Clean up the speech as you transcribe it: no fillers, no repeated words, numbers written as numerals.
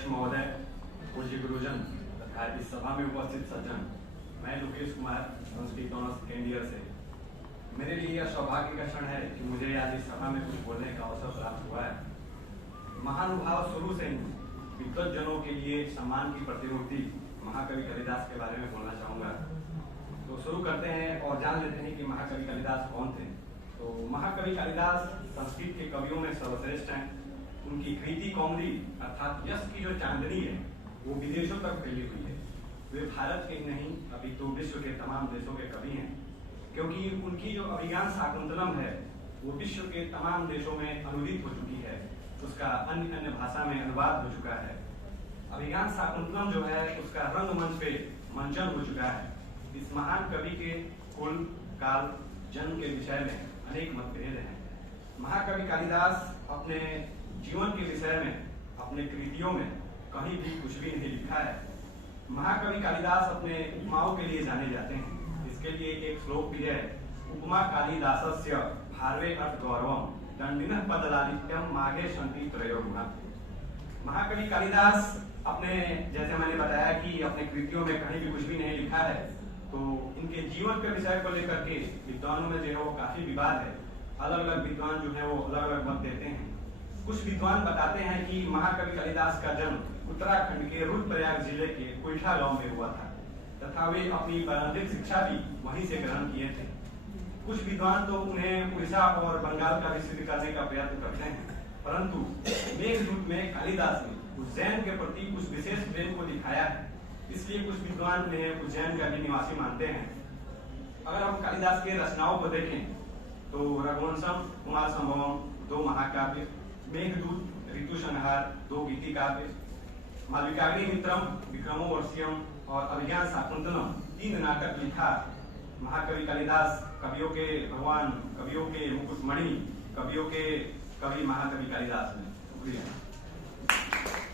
अध्यक्ष महोदय, पूज्य गुरुजन तथा इस सभा में उपस्थित सज्जन, मैं Lokesh Kumar Sanskrit honours second year से। मेरे लिए यह सौभाग्य का क्षण है कि मुझे आज इस सभा में कुछ बोलने का अवसर प्राप्त हुआ है। महानुभाव शुरू से विद्वत जनों के लिए सम्मान की प्रतिमूर्ति महाकवि कालिदास के बारे में बोलना चाहूंगा। तो शुरू करते हैं और जान लेते हैं कि महाकवि कालिदास कौन थे। तो महाकवि कालिदास संस्कृत के कवियों में सर्वश्रेष्ठ हैं। उनकी कृति कौमुदी अर्थात यश की जो चांदनी है वो विदेशों तक फैली हुई है। वे भारत के नहीं अभी तो विश्व के तमाम देशों के कवि हैं, क्योंकि उनकी जो अभिज्ञान शाकुंतलम है वो विश्व के तमाम देशों में अनुदित हो चुकी है। उसका अन्य अन्य भाषा में अनुवाद हो चुका है। अभिज्ञान शाकुंतलम जो है उसका रंगमंच पे मंचन हो चुका है। इस महान कवि के कुल, काल, जन्म के विषय में अनेक मतभेद हैं। महाकवि कालिदास अपने जीवन के विषय में, अपने कृतियों में कहीं भी कुछ भी नहीं लिखा है। महाकवि कालिदास अपने उपमाओं के लिए जाने जाते हैं। इसके लिए एक श्लोक भी है, उपमा कालिदासस्य भारवे अर्थ गौरवम दंडिनः पदलालित्यम माघे शंति त्रयोगुणा। महाकवि कालिदास अपने, जैसे मैंने बताया कि अपने कृतियों में कहीं भी कुछ भी नहीं लिखा है, तो इनके जीवन के विषय को लेकर के विद्वानों में जो है वो काफी विवाद है। अलग अलग विद्वान जो है वो अलग अलग मत देते हैं। कुछ विद्वान बताते हैं कि महाकवि कालिदास का जन्म उत्तराखंड के रुद्रप्रयाग जिले के कुल्ठा गांव में हुआ था तथा वे अपनी प्रारंभिक शिक्षा भी वहीं से ग्रहण किए थे। कुछ विद्वान तो उन्हें उड़ीसा और बंगाल का भी सिद्ध करने का प्रयत्न करते हैं, परंतु मेघदूत में कालिदास ने उज्जैन के प्रति कुछ विशेष प्रेम को दिखाया है, इसलिए कुछ विद्वान उन्हें उज्जैन का भी निवासी मानते हैं। अगर हम कालिदास के रचनाओं को देखें तो रघुवंशम, कुमार संभवम 2 महाकाव्य, मेघदूत, ऋतु संहार 2 गीति काव्य, मालविकाग्निमित्रम, विक्रमोर्वशीयम और अभिज्ञान शाकुंतलम 3 नाटक लिखा महाकवि कालिदास। कवियों के भगवान, कवियों के मुकुटमणि, कवियों के कवि महाकवि कालिदास ने। शुक्रिया।